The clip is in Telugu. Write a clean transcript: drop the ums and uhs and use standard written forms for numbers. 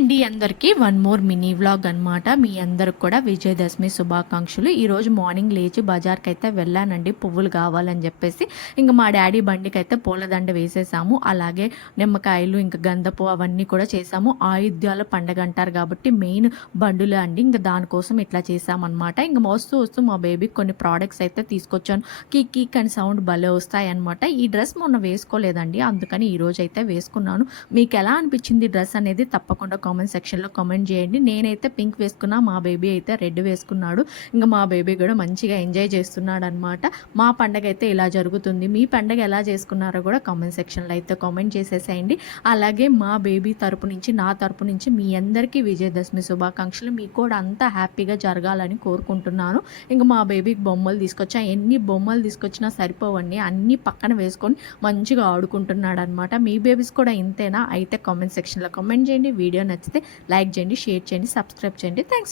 అండి అందరికీ వన్ మోర్ మినీ వ్లాగ్ అనమాట. మీ అందరికి కూడా విజయదశమి శుభాకాంక్షలు. ఈరోజు మార్నింగ్ లేచి బజార్కి అయితే వెళ్ళానండి పువ్వులు కావాలని చెప్పేసి. ఇంకా మా డాడీ బండికి అయితే పూలదండ వేసేసాము. అలాగే నిమ్మకాయలు ఇంకా గంధపు అవన్నీ కూడా చేసాము. ఆయుధ్యాల పండగ అంటారు కాబట్టి మెయిన్ బండులే అండి. ఇంకా దానికోసం ఇట్లా చేసామన్నమాట. ఇంకా వస్తూ వస్తూ మా బేబీకి కొన్ని ప్రోడక్ట్స్ అయితే తీసుకొచ్చాను. కిక్ కిక్ అని సౌండ్ భలే వస్తాయి అనమాట. ఈ డ్రెస్ మొన్న వేసుకోలేదండి, అందుకని ఈరోజు అయితే వేసుకున్నాను. మీకు ఎలా అనిపించింది డ్రెస్ అనేది తప్పకుండా కామెంట్ సెక్షన్లో కామెంట్ చేయండి. నేనైతే పింక్ వేసుకున్నా, మా బేబీ అయితే రెడ్ వేసుకున్నాడు. ఇంకా మా బేబీ కూడా మంచిగా ఎంజాయ్ చేస్తున్నాడు అనమాట. మా పండగ అయితే ఇలా జరుగుతుంది. మీ పండగ ఎలా చేసుకున్నారో కూడా కామెంట్ సెక్షన్లో అయితే కామెంట్ చేసేసేయండి. అలాగే మా బేబీ తరపు నుంచి, నా తరపు నుంచి మీ అందరికీ విజయదశమి శుభాకాంక్షలు. మీకు కూడా అంతా హ్యాపీగా జరగాలని కోరుకుంటున్నాను. ఇంకా మా బేబీకి బొమ్మలు తీసుకొచ్చా. ఎన్ని బొమ్మలు తీసుకొచ్చినా సరిపోవండి, అన్నీ పక్కన వేసుకొని మంచిగా ఆడుకుంటున్నాడు అనమాట. మీ బేబీస్ కూడా ఇంతేనా? అయితే కామెంట్ సెక్షన్లో కామెంట్ చేయండి. వీడియో నచ్చితే లైక్ చేయండి, షేర్ చేయండి, సబ్స్క్రైబ్ చేయండి. థ్యాంక్స్.